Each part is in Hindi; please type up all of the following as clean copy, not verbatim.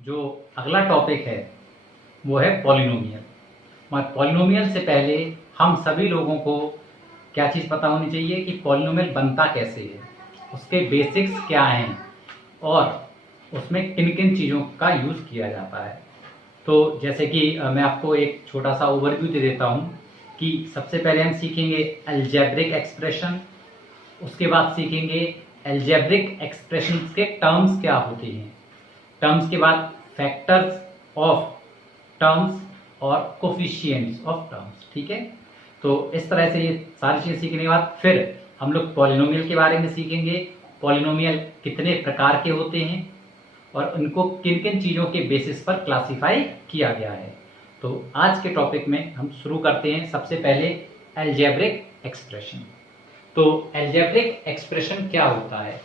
जो अगला टॉपिक है वो है पॉलिनोमियल। मगर पॉलिनोमियल से पहले हम सभी लोगों को क्या चीज़ पता होनी चाहिए कि पॉलिनोमियल बनता कैसे है, उसके बेसिक्स क्या हैं और उसमें किन किन चीज़ों का यूज़ किया जाता है। तो जैसे कि मैं आपको एक छोटा सा ओवरव्यू दे देता हूँ कि सबसे पहले हम सीखेंगे अलजेब्रिक एक्सप्रेशन, उसके बाद सीखेंगे अलजेब्रिक एक्सप्रेशन के टर्म्स क्या होते हैं, टर्म्स के बाद फैक्टर्स ऑफ टर्म्स और कोफिशिएंट्स ऑफ टर्म्स। ठीक है, तो इस तरह से ये सारी चीज़ें सीखने के बाद फिर हम लोग पॉलिनोमियल के बारे में सीखेंगे। पॉलिनोमियल कितने प्रकार के होते हैं और उनको किन किन चीज़ों के बेसिस पर क्लासिफाई किया गया है। तो आज के टॉपिक में हम शुरू करते हैं सबसे पहले अलजेब्रिक एक्सप्रेशन। तो अलजेब्रिक एक्सप्रेशन क्या होता है,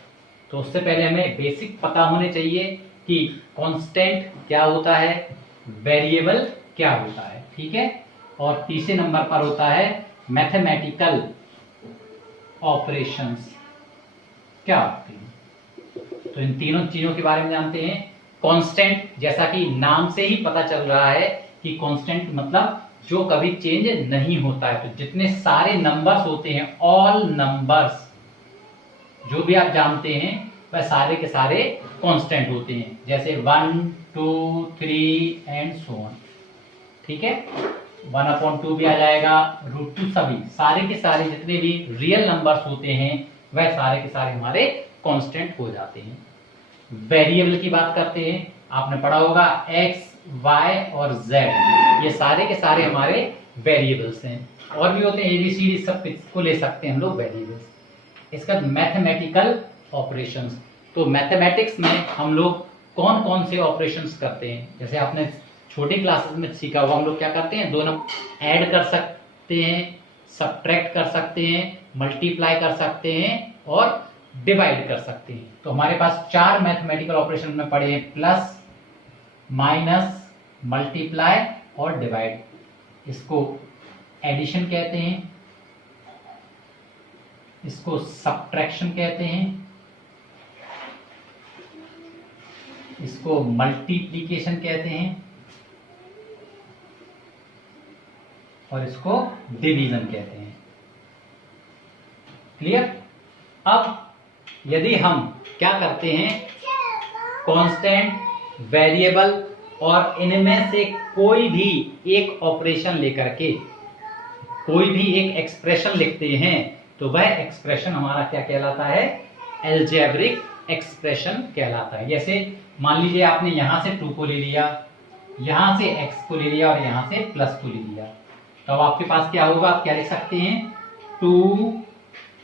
तो उससे पहले हमें बेसिक पता होने चाहिए कि कांस्टेंट क्या होता है, वेरिएबल क्या होता है। ठीक है, और तीसरे नंबर पर होता है मैथमेटिकल ऑपरेशंस क्या होते हैं। तो इन तीनों चीजों के बारे में जानते हैं। कांस्टेंट, जैसा कि नाम से ही पता चल रहा है कि कांस्टेंट मतलब जो कभी चेंज नहीं होता है। तो जितने सारे नंबर्स होते हैं, ऑल नंबर्स जो भी आप जानते हैं वह सारे के सारे कांस्टेंट होते हैं, जैसे 1 2 3 एंड सो ऑन। ठीक है, 1/2 भी आ जाएगा, √2, सभी सारे के सारे जितने भी रियल नंबर्स होते हैं वह सारे के सारे हमारे कांस्टेंट हो जाते हैं। वेरिएबल की बात करते हैं, आपने पढ़ा होगा x y और z, ये सारे के सारे हमारे वेरिएबल्स हैं। और भी होते हैं ABCD, सब को ले सकते हैं हम लोग वेरिएबल्स। इसका मैथमेटिकल ऑपरेशंस, तो मैथमेटिक्स में हम लोग कौन कौन से ऑपरेशंस करते हैं, जैसे आपने छोटी क्लासेस में सीखा हुआ, हम लोग क्या करते हैं, दो नंबर ऐड कर सकते हैं, सब्ट्रैक्ट कर सकते हैं, मल्टीप्लाई कर सकते हैं और डिवाइड कर सकते हैं। तो हमारे पास 4 मैथमेटिकल ऑपरेशन में पड़े हैं, प्लस, माइनस, मल्टीप्लाई और डिवाइड। इसको एडिशन कहते हैं, इसको सब्ट्रैक्शन कहते हैं, इसको मल्टीप्लिकेशन कहते हैं और इसको डिवीजन कहते हैं। क्लियर? अब यदि हम क्या करते हैं, कांस्टेंट, वेरिएबल और इनमें से कोई भी एक ऑपरेशन लेकर के कोई भी एक एक्सप्रेशन लिखते हैं, तो वह एक्सप्रेशन हमारा क्या कहलाता है, अलजेब्रिक एक्सप्रेशन कहलाता है। जैसे मान लीजिए आपने यहां से 2 को ले लिया, यहां से x को ले लिया और यहां से प्लस को ले लिया, तो अब आपके पास क्या होगा, आप क्या लिख सकते हैं, 2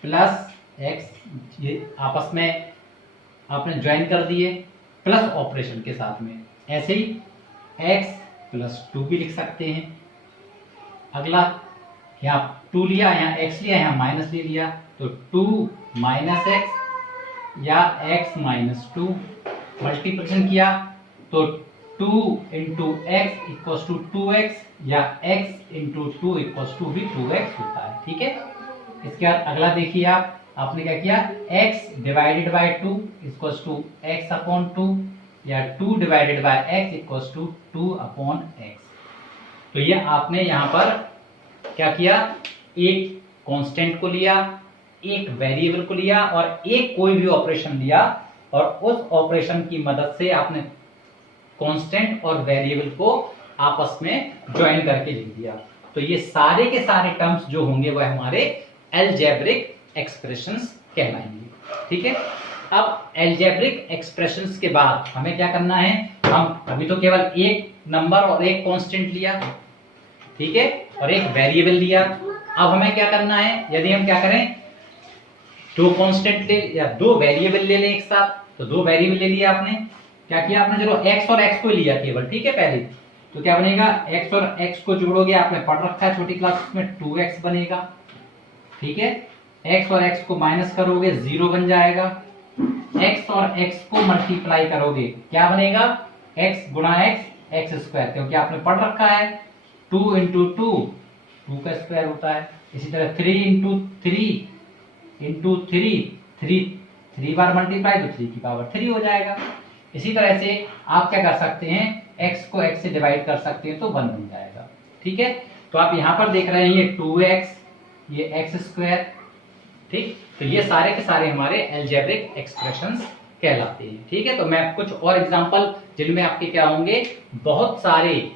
प्लस x, ये आपस में आपने ज्वाइन कर दिए प्लस ऑपरेशन के साथ में। ऐसे ही x प्लस 2 भी लिख सकते हैं। अगला, यहाँ 2 लिया, यहाँ x लिया, यहाँ माइनस ले लिया, तो 2 माइनस x या x माइनस 2। मल्टीप्लिकेशन किया तो 2 into x equals to 2x या x इंटू 2 इक्वल्स टू भी 2x होता है। ठीक है, इसके बाद अगला देखिए, आपने क्या किया, x divided by 2 equals to x upon 2 या 2 divided by x equals to 2 upon x। तो ये आपने यहाँ पर क्या किया, एक कांस्टेंट को लिया, एक वेरिएबल को लिया और एक कोई भी ऑपरेशन लिया और उस ऑपरेशन की मदद से आपने कांस्टेंट और वेरिएबल को आपस में ज्वाइन करके लिख दिया। तो ये सारे के सारे टर्म्स जो होंगे वह हमारे अलजेब्रिक एक्सप्रेशंस कहलाएंगे। ठीक है, अब अलजेब्रिक एक्सप्रेशंस के बाद हमें क्या करना है, हम अभी तो केवल एक नंबर और एक कांस्टेंट लिया, ठीक है, और एक वेरिएबल लिया। अब हमें क्या करना है, यदि हम क्या करें, 2 कांस्टेंट ले या 2 वेरिएबल ले लें एक साथ, तो 2 वेरिएबल ले लिया आपने, क्या किया आपने, चलो x और x को लिया केवल, ठीक है, पहले तो क्या बनेगा, x और x को जोड़ोगे, आपने पढ़ रखा है छोटी क्लास में, 2x बनेगा। ठीक है, x और x को माइनस करोगे 0 बन जाएगा, x और x को मल्टीप्लाई करोगे क्या बनेगा, x गुणा x, x स्क्वायर, क्योंकि आपने पढ़ रखा है 2 इंटू 2 2 का स्क्वायर होता है। इसी तरह 3 इंटू 3 इंटू 3 3 बार मल्टीप्लाई तो 3 की पावर 3 हो जाएगा। इसी तरह से आप क्या कर सकते हैं, x को x से डिवाइड कर सकते हैं तो 1 बन जाएगा। ठीक है, तो आप यहां पर देख रहे हैं ये 2x, ये x², ठीक। तो ये सारे के सारे हमारे अलजेब्रिक एक्सप्रेशंस कहलाते हैं। ठीक है, तो मैं कुछ और एग्जांपल जिनमें आपके क्या होंगे, बहुत सारे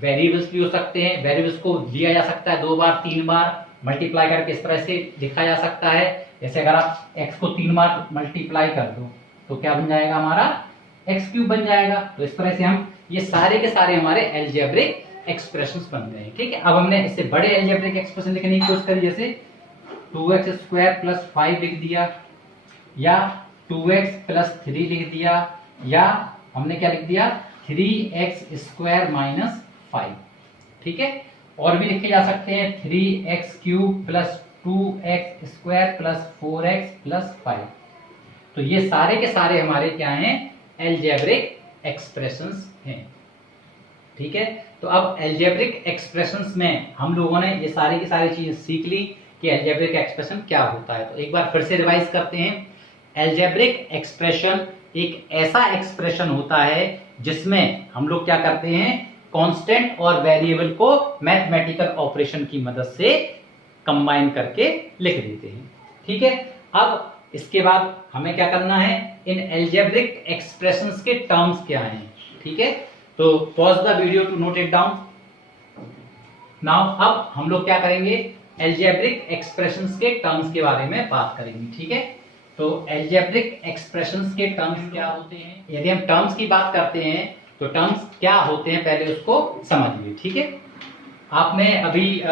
वेरिएबल्स भी हो सकते हैं। वेरिएबल्स को लिया जा सकता है 2 बार 3 बार मल्टीप्लाई करके, इस तरह से लिखा जा सकता है। जैसे अगर आप x को 3 बार मल्टीप्लाई कर दो तो क्या बन जाएगा, हमारा x³ बन जाएगा। तो इस तरह से हम ये सारे के सारे हमारे अलजेब्रिक एक्सप्रेशंस बन गए। ठीक है, अब हमने इससे बड़े अलजेब्रिक एक्सप्रेशन लिखने की कोशिश करी, जैसे 2x² + 5 लिख दिया, या 2x + 3 लिख दिया, या हमने क्या लिख दिया 3x² - 5। ठीक है, और भी लिखे जा सकते हैं 3x³ + 2x² + 4x + 5। तो ये सारे के सारे हमारे क्या हैं, अलजेब्रिक एक्सप्रेशंस हैं। ठीक है, तो अब अलजेब्रिक एक्सप्रेशंस में हम लोगों ने ये सारी की सारी चीजें सीख ली कि अलजेब्रिक एक्सप्रेशन क्या होता है। तो एक बार फिर से रिवाइज करते हैं। अलजेब्रिक एक्सप्रेशन एक ऐसा एक्सप्रेशन होता है जिसमें हम लोग क्या करते हैं, कांस्टेंट और वेरिएबल को मैथमेटिकल ऑपरेशन की मदद से कंबाइन करके लिख देते हैं। ठीक है, अब इसके बाद हमें क्या करना है, इन अलजेब्रिक एक्सप्रेशंस के टर्म्स क्या हैं। ठीक है, तो pause the video to note it down now. अब हम लोग क्या करेंगे, अलजेब्रिक एक्सप्रेशंस के टर्म्स के बारे में बात करेंगे। ठीक है, तो अलजेब्रिक एक्सप्रेशंस के टर्म्स क्या होते हैं। यदि हम टर्म्स की बात करते हैं तो टर्म्स क्या होते हैं पहले उसको समझिए। ठीक है, आपने अभी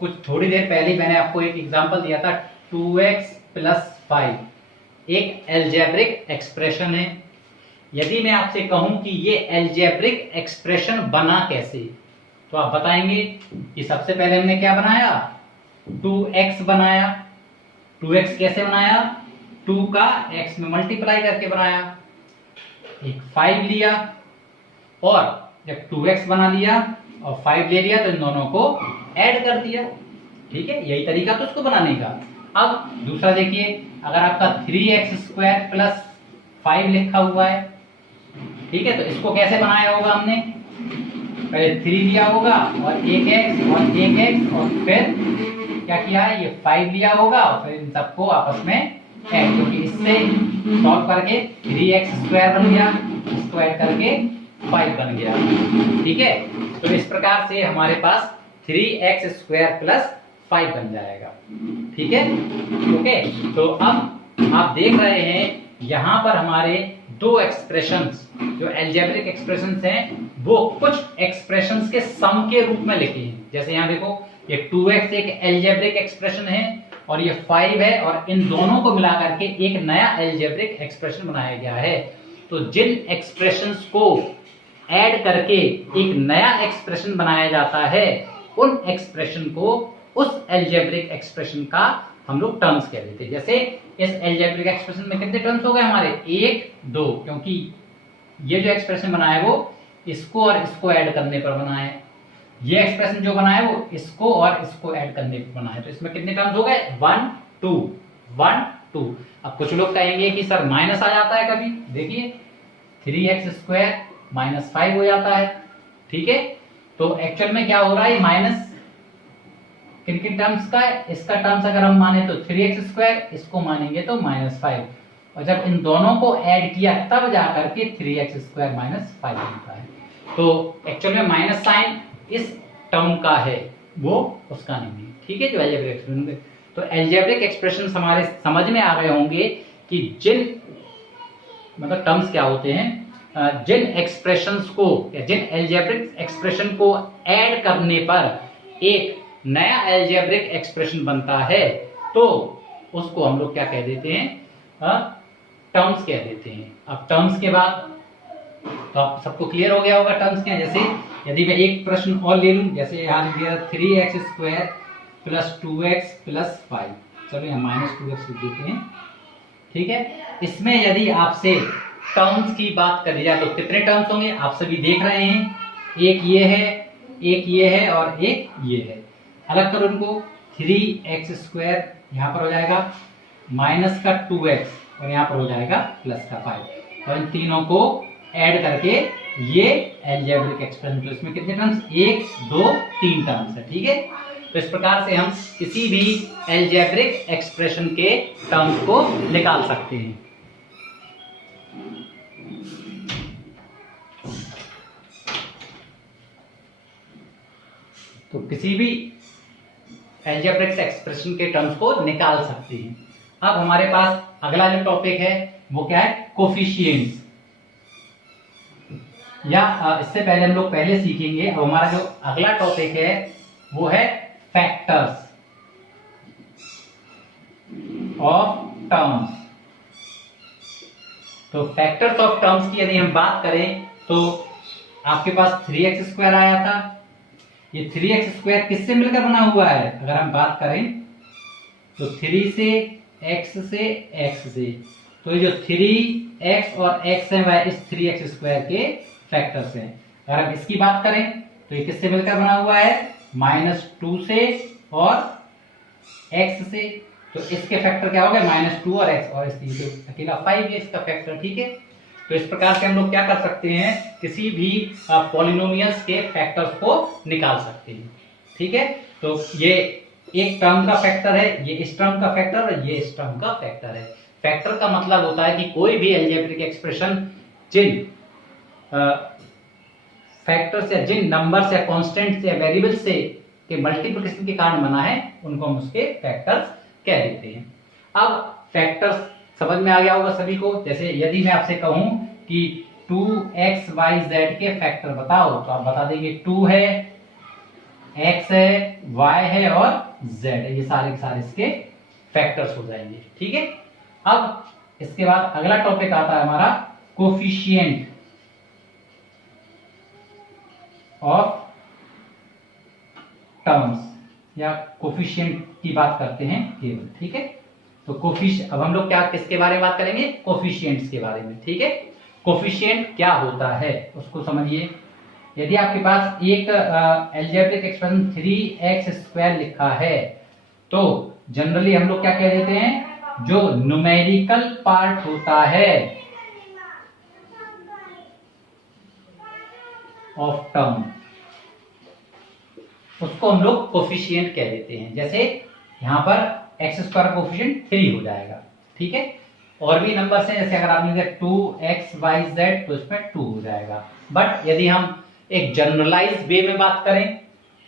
कुछ थोड़ी देर पहले मैंने आपको एक एग्जांपल दिया था, 2x + 5 एक अलजेब्रिक एक्सप्रेशन है। यदि मैं आपसे कहूं कि ये अलजेब्रिक एक्सप्रेशन बना कैसे, तो आप बताएंगे कि सबसे पहले हमने क्या बनाया, 2x बनाया। 2x कैसे बनाया, 2 का x में मल्टीप्लाई करके बनाया, एक 5 लिया, और जब 2x बना लिया और 5 ले लिया तो इन दोनों को ऐड कर दिया। ठीक है, यही तरीका तो उसको बनाने का। अब दूसरा देखिए, अगर आपका 3x² + 5 लिखा हुआ है, ठीक है, तो इसको कैसे बनाया होगा, हमने पहले 3 लिया होगा और एक x और एक x, और फिर क्या किया है, ये 5 लिया होगा और फिर इन सबको आपस में ऐड, क्योंकि इससे सॉल्व करके 3x² बन गया, इसको ऐड करके 5 बन गया। ठीक है, तो इस प्रकार से हमारे पास 3x² + 5 बन जाएगा। ठीक है, ओके। तो अब आप देख रहे हैं यहां पर हमारे दो एक्सप्रेशंस, जो अलजेब्रिक एक्सप्रेशंस हैं, वो कुछ एक्सप्रेशंस के सम के रूप में लिखे हैं। जैसे यहां देखो, ये 2x एक अलजेब्रिक एक्सप्रेशन है और ये 5 है, और इन दोनों को मिला करके एक नया अलजेब्रिक एक्सप्रेशन बनाया गया है। तो जिन एक्सप्रेशंस को ऐड करके एक नया एक्सप्रेशन बनाया जाता है, उन एक्सप्रेशन को, उस अलजेब्रिक एक्सप्रेशन का हम लोग टर्म्स कह देते हैं। जैसे इस अलजेब्रिक एक्सप्रेशन में कितने टर्म्स हो गए हमारे, 1 2, क्योंकि ये जो एक्सप्रेशन बना है वो इसको और इसको ऐड करने पर बना है। ये एक्सप्रेशन जो बना है वो इसको और इसको ऐड करने पर बना है। तो इसमें कितने टर्म्स हो गए, 1 2 1 2। अब कुछ लोग कहेंगे कि सर माइनस आ जाता है कभी, देखिए 3x² - 5 हो जाता है। ठीक है, तो एक्चुअल में क्या हो रहा है, ये माइनस किन टर्म्स का है, इसका टर्म्स अगर हम माने तो 3x², इसको मानेंगे तो -5, और जब इन दोनों को ऐड किया तब जाकर के 3x² - 5 बनता है। तो एक्चुअल में माइनस साइन इस टर्म का है, वो उसका नहीं है। ठीक है, जो अलजेब्रिक एक्सप्रेशन, तो अलजेब्रिक एक्सप्रेशन हमारे समझ में आ गए होंगे कि जिन मतलब टर्म्स क्या होते हैं, जिन एक्सप्रेशंस को या जिन अलजेब्रिक एक्सप्रेशन को ऐड करने पर एक नया अलजेब्रिक एक्सप्रेशन बनता है, तो उसको हम लोग क्या कह देते हैं, टर्म्स कह देते हैं। अब टर्म्स के बाद तो आप सबको क्लियर हो गया होगा टर्म्स क्या। जैसे यदि मैं एक प्रश्न और ले लूं, जैसे यहाँ लिख दिया 3x² + 2x + 5, चलो यहाँ -2x लिख देते हैं। ठीक है, इसमें यदि आपसे टर्म्स की बात करी जाए तो कितने टर्म्स होंगे, आप सभी देख रहे हैं, एक ये है, एक ये है और एक ये है। अलग करो उनको, 3x² यहाँ पर हो जाएगा -2x और यहाँ पर हो जाएगा +5, और इन तीनों को ऐड करके ये एल्जेब्रिक एक्सप्रेशन, तो इसमें कितने टर्म्स, 1 2 3 टर्म्स है, ठीक है। तो इस प्रकार से हम किसी भी एल्जेब्रिक एक्सप्रेशन के टर्म्स को निकाल सकते हैं। तो किसी भी एल्जेब्रिक एक्सप्रेशन के टर्म्स को निकाल सकते हैं। अब हमारे पास अगला जो टॉपिक है वो क्या है, कोफिशिएंट्स, या इससे पहले हम लोग पहले सीखेंगे, अब हमारा जो अगला टॉपिक है वो है फैक्टर्स ऑफ टर्म्स। तो फैक्टर्स ऑफ टर्म्स की यदि हम बात करें तो आपके पास 3x² आया था। ये 3x² किससे मिलकर बना हुआ है, अगर हम बात करें तो 3 से x से x से, तो ये जो 3x और x है वह इस 3x² के फैक्टर्स हैं। अगर हम इसकी बात करें तो ये किससे मिलकर बना हुआ है, -2 से और x से, तो इसके फैक्टर क्या हो गए, -2 और x, और इसलिए तो अकेला 5 है इसका फैक्टर, ठीक है। तो इस प्रकार से हम लोग क्या कर सकते हैं, किसी भी पॉलिनोमियल्स के फैक्टर्स को निकाल सकते हैं, ठीक है। तो ये एक टर्म का फैक्टर है, ये इस टर्म का फैक्टर और ये इस टर्म का फैक्टर है। फैक्टर का मतलब होता है कि कोई भी अलजेब्रिक एक्सप्रेशन जिन फैक्टर्स या जिन नंबर्स या कांस्टेंट्स या वेरिएबल्स से के मल्टीप्लिकेशन के कारण बना है उनको हम उसके फैक्टर्स कह देते हैं। अब फैक्टर्स समझ में आ गया होगा सभी को। जैसे यदि मैं आपसे कहूं कि 2xyz के फैक्टर बताओ तो आप बता देंगे 2 है, x है, y है और z है, ये सारे के सारे इसके फैक्टर्स हो जाएंगे, ठीक है। अब इसके बाद अगला टॉपिक आता है हमारा कोफिशिएंट ऑफ टर्म्स, या कोफिशिएंट की बात करते हैं केवल, ठीक है। तो अब हम लोग क्या किसके बारे में बात करेंगे, कोफिशिएंट्स के बारे में, ठीक है। कोफिशिएंट क्या होता है उसको समझिए। यदि आपके पास एक अलजेब्रिक एक्सप्रेशन 3x² लिखा है तो जनरली हम लोग क्या कह देते हैं, जो न्यूमेरिकल पार्ट होता है ऑफ टर्म उसको हम लोग कोफिशिएंट कह देते हैं। जैसे यहां पर x² का कोफिशिएंट 3 हो जाएगा, ठीक है। और भी नंबर्स हैं, जैसे अगर आपने 2xyz तो इसमें 2 हो जाएगा। बट यदि हम एक जनरलाइज वे में बात करें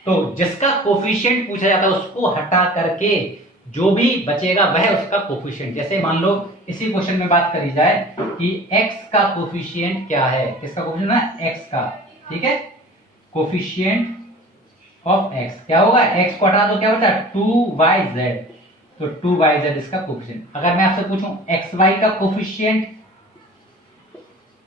तो जिसका कोफिशिएंट पूछा जाता है उसको हटा करके जो भी बचेगा वह उसका कोफिशिएंट। जैसे मान लो इसी क्वेश्चन में बात करी जाए कि x का कोफिशिएंट क्या है, किसका कोफिशिएंट है, x का, ठीक है। कोफिशिएंट ऑफ x क्या होगा, x को हटा दो क्या बचा, 2yz, तो 2yz इसका कोफिशिएंट। अगर मैं आपसे पूछूं xy का कोफिशिएंट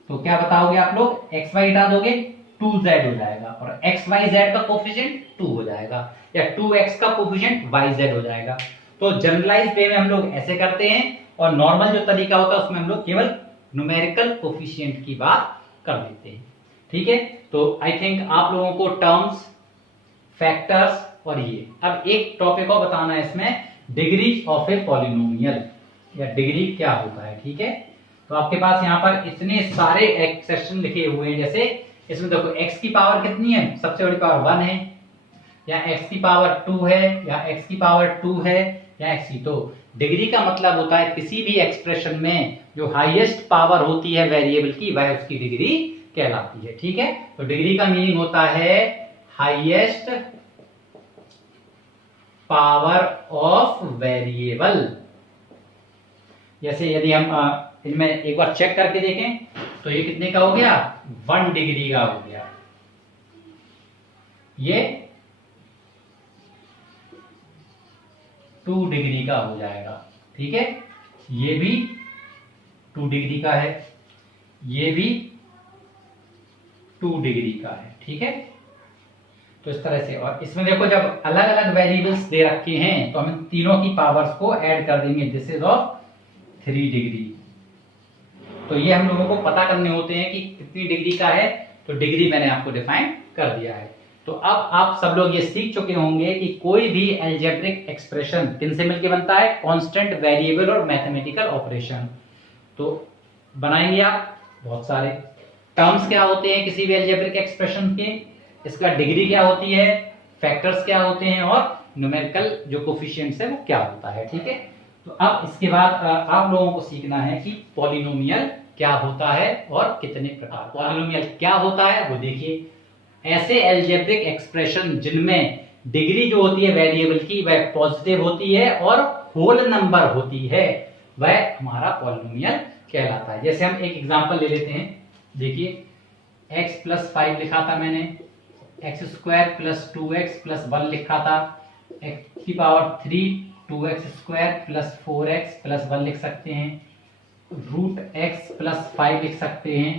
तो क्या बताओगे आप लोग, xy हटा दोगे 2z हो जाएगा, और xyz का कोफिशिएंट 2 हो जाएगा, या 2x का कोफिशिएंट yz हो जाएगा। तो जनरलाइज वे में हम लोग ऐसे करते हैं, और नॉर्मल जो तरीका होता है उसमें हम लोग केवल न्यूमेरिकल कोफिशिएंट की बात कर देते हैं, ठीक है। तो आई थिंक आप लोगों को टर्म्स, फैक्टर्स और ये, अब एक टॉपिक और बताना है इसमें, डिग्री ऑफ ए पॉलिनोमियल, या डिग्री क्या होता है, ठीक है। तो आपके पास यहाँ पर इतने सारे एक्सप्रेशन लिखे हुए हैं, जैसे इसमें देखो x की पावर कितनी है, सबसे बड़ी पावर 1 है, या x की पावर 2 है, या x की पावर 2 है, या x की। तो डिग्री का मतलब होता है किसी भी एक्सप्रेशन में जो हाईएस्ट पावर होती है वेरिएबल की वह उसकी डिग्री कहलाती है, ठीक है। तो डिग्री का मीनिंग होता है हाईएस्ट पावर ऑफ वेरिएबल। जैसे यदि हम इनमें एक बार चेक करके देखें तो ये कितने का हो गया, 1 डिग्री का हो गया, ये 2 डिग्री का हो जाएगा, ठीक है। ये भी 2 डिग्री का है, ये भी 2 डिग्री का है, ठीक है। तो इस तरह से, और इसमें देखो जब अलग अलग वेरिएबल्स दे रखे हैं तो हम तीनों की पावर्स को ऐड कर देंगे, दिस इज ऑफ 3 डिग्री। तो ये हम लोगों को पता करने होते हैं कि कितनी डिग्री का है, तो डिग्री मैंने आपको डिफाइन कर दिया है। तो अब आप सब लोग ये सीख चुके होंगे कि कोई भी अलजेब्रिक एक्सप्रेशन किन से मिलकर बनता है, कांस्टेंट, वेरिएबल और मैथमेटिकल ऑपरेशन। तो बनाएंगे आप बहुत सारे। टर्म्स क्या होते हैं किसी भी अलजेब्रिक एक्सप्रेशन के, इसका डिग्री क्या होती है, फैक्टर्स क्या होते हैं और न्यूमेरिकल जो कोफिशिएंट्स है वो क्या होता है। ठीक है, तो अब इसके बाद आप लोगों को सीखना है कि पॉलिनोमियल क्या होता है और कितने प्रकार। पॉलिनोमियल क्या होता है वो देखिए, ऐसे अलजेब्रिक एक्सप्रेशन जिनमें डिग्री जो होती है वेरिएबल की वह पॉजिटिव होती है और होल नंबर होती है, वह हमारा पॉलिनोमियल कहलाता है। जैसे हम एक एग्जांपल ले लेते हैं, देखिए x प्लस 5 लिखा था मैंने, x square plus 2x plus 1 लिखा था, x की power 3 2x square plus 4x plus 1 लिख सकते हैं, रूट x प्लस 5 लिख सकते हैं,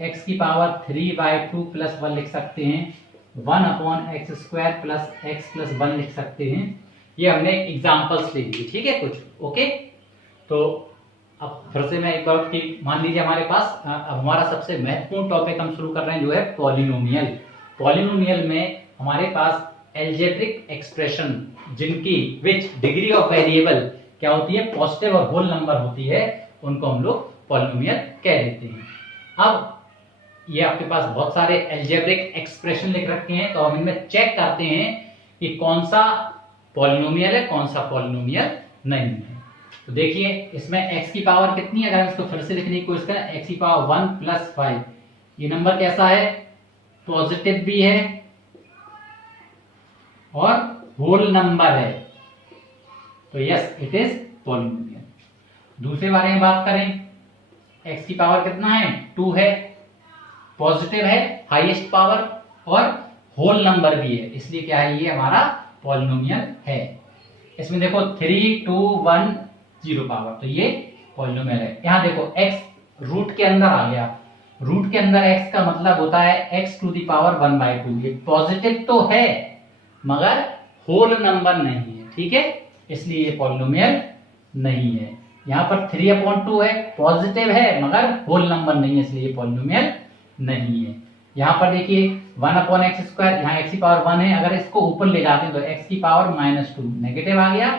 x की पावर 3/2 प्लस 1 लिख सकते हैं, 1/x square plus x plus 1 लिख सकते हैं। ये हमने एग्जांपल्स ले लिए, ठीक है कुछ। ओके, तो अब फिर से मैं एक बार की मान लीजिए हमारे पास अब हमारा सबसे महत्वपूर्ण टॉपिक हम शुरू कर रहे हैं जो है पॉलिनोमियल। पॉलिनोमियल में हमारे पास अलजेब्रिक एक्सप्रेशन जिनकी विच डिग्री ऑफ वेरिएबल क्या होती है, पॉजिटिव और होल नंबर होती है, उनको हम लोग पॉलिनोमियल कह देते हैं। अब ये आपके पास बहुत सारे अलजेब्रिक एक्सप्रेशन लिख रखे हैं, तो हम इनमें चेक करते हैं कि कौन सा पॉलिनोमियल है कौन सा पॉलिनोमियल नहीं है। तो देखिए इसमें x की पावर कितनी है, अगर इसको फिर से लिखने की कोशिश करें, x की पावर 1 प्लस 5, ये नंबर कैसा है, पॉजिटिव भी है और होल नंबर है, तो यस इट इज पॉलिनोमियल। दूसरे बारे में बात करें, x की पावर कितना है, 2 है, पॉजिटिव है, हाईएस्ट पावर और होल नंबर भी है, इसलिए क्या है, ये हमारा पॉलिनोमियल है। इसमें देखो 3 2 1 0 पावर, तो ये पॉलिनोमियल है। यहां देखो x रूट के अंदर आ गया, रूट के अंदर x का मतलब होता है x टू दी पावर 1/2, ये पॉजिटिव तो है मगर होल नंबर नहीं है, ठीक है, इसलिए ये पॉलिनोमियल नहीं है। यहाँ पर 3/2 है, पॉजिटिव है मगर होल नंबर नहीं है, इसलिए ये पॉलिनोमियल नहीं है। यहाँ पर देखिए 1/x स्क्वायर, यहाँ x की पावर 1 है, अगर इसको ऊपर ले जाते हैं तो x की पावर -2, नेगेटिव आ गया,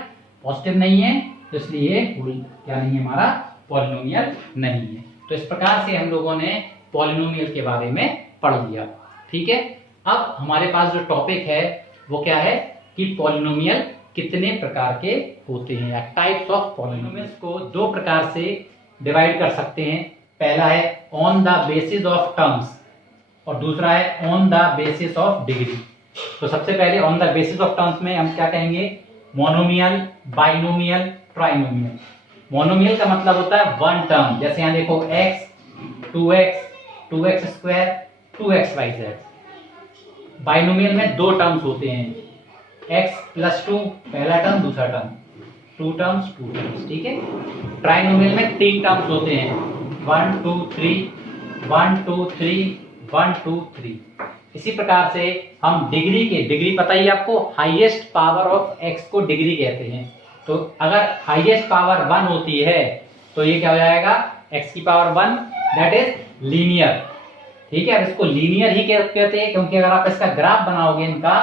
पॉजिटिव नहीं है, तो इसलिए क्या नहीं है, हमारा पॉलिनोमियल नहीं है। तो इस प्रकार से हम लोगों ने पॉलिनोमियल के बारे में पढ़ लिया, ठीक है। अब हमारे पास जो टॉपिक है वो क्या है कि पॉलिनोमियल कितने प्रकार के होते हैं, या टाइप्स ऑफ पॉलिनोमियल्स को दो प्रकार से डिवाइड कर सकते हैं। पहला है on the basis of terms और दूसरा है on the basis of degree. तो सबसे पहले on the basis of terms में हम क्या कहेंगे, मोनोमियल, बाइनोमियल, ट्राइनोमियल। मोनोमियल का मतलब होता है वन टर्म, जैसे यहाँ देखो x 2x square 2xyz। Binomial में दो टर्म्स होते हैं, x प्लस 2 पहला टर्म, दूसरा टर्म, 2 टर्म्स, ठीक है। ट्राइनोमियल में 3 टर्म्स होते हैं, 1 2 3 1 2 3 1 2 3। इसी प्रकार से हम डिग्री पता ही आपको, हाईएस्ट पावर ऑफ x को डिग्री कहते हैं। तो अगर हाईएस्ट पावर 1 होती है तो ये क्या हो जाएगा, x की पावर 1, दैट इज लीनियर, ठीक है। अब इसको लीनियर ही कहते हैं क्योंकि अगर आप इसका ग्राफ बनाओगे इनका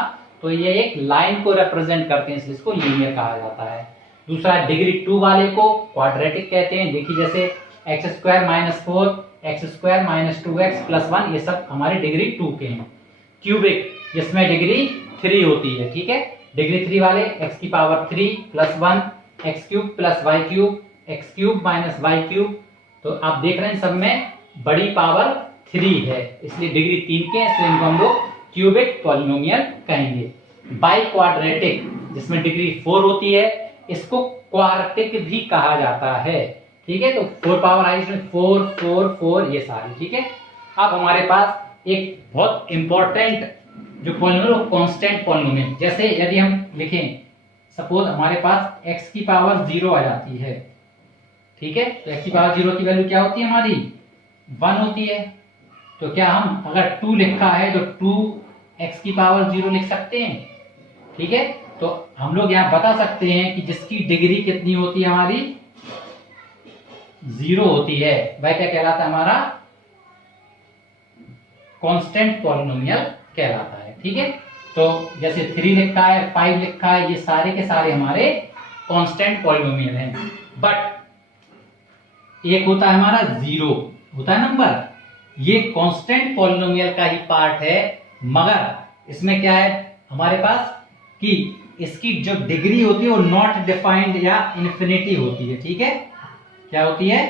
तो ये एक लाइन को रिप्रेजेंट करते हैं, इसलिए इसको लीनियर कहा जाता है। दूसरा डिग्री 2 वाले को क्वाड्रेटिक कहते हैं। देखिए जैसे x square -4 x square -2x plus 1, ये सब हमारे डिग्री 2 के हैं। क्यूबिक जिसमें डिग्री 3 होती है, ठीक है। डिग्री 3 वाले x की power 3 plus 1 x cube plus y cube x cube minus y cube. तो आप देख रहे हैं सब में बड़ी पावर 3 है, इसलिए डिग्री 3 के, इसलिए इनको हम लोग क्यूबिक पॉलिनोमियल कहेंगे। बाई क्वाड्रेटिक जिसमें डिग्री 4 होती है, इसको क्वार्टिक भी कहा जाता है, ठीक है। तो 4 पावर आई, इसमें 4 4 4 ये सारी, ठीक है। अब हमारे पास एक बहुत इंपॉर्टेंट जो पॉलिनोमियल, कांस्टेंट पॉलिनोमियल। जैसे यदि हम लिखें, सपोज हमारे पास x की पावर 0 आ जाती है, ठीक है। तो x की पावर 0 की वैल्यू क्या होती है हमारी, 1 होती है। तो क्या हम अगर 2 लिखा है तो 2x की पावर 0 लिख सकते हैं, ठीक है। तो हम लोग यहाँ बता सकते हैं कि जिसकी डिग्री कितनी होती है हमारी, 0 होती है, वह क्या कहलाता है, हमारा कांस्टेंट पॉलिनोमियल कहलाता है, ठीक है। तो जैसे 3 लिखा है, 5 लिखा है, ये सारे के सारे हमारे कांस्टेंट पॉलिनोमियल हैं। बट एक होता है हमारा 0 होता है नंबर, ये कांस्टेंट पॉलिनोमियल का ही पार्ट है, मगर इसमें क्या है हमारे पास कि इसकी जो डिग्री होती है वो नॉट डिफाइंड या इन्फिनिटी होती है। ठीक है, क्या होती है?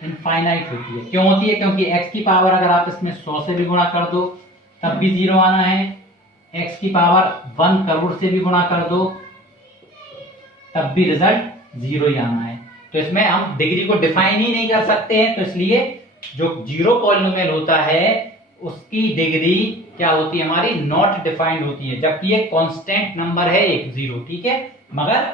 इनफाइनाइट होती है। क्यों होती है? क्योंकि x की पावर अगर आप इसमें 100 से भी गुणा कर दो तब भी 0 आना है, x की पावर 1 करोड़ से भी गुणा कर दो तब भी रिजल्ट 0 ही आना है। तो इसमें हम डिग्री को डिफाइन ही नहीं कर सकते हैं, तो इसलिए जो जीरो पॉलिनोमियल होता है उसकी डिग्री क्या होती है? हमारी नॉट डिफाइंड होती है, जबकि ये कांस्टेंट नंबर है एक 0। ठीक है, मगर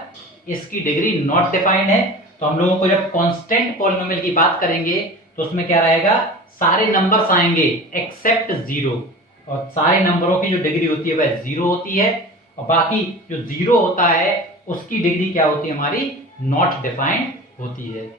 इसकी डिग्री नॉट डिफाइंड है। तो हम लोगों को जब कांस्टेंट पॉलिनोमियल की बात करेंगे तो उसमें क्या रहेगा? सारे नंबर्स आएंगे एक्सेप्ट 0, और सारे नंबरों की जो डिग्री होती है वह 0 होती है, और बाकी जो 0 होता है उसकी डिग्री क्या होती है? हमारी नॉट डिफाइंड होती है।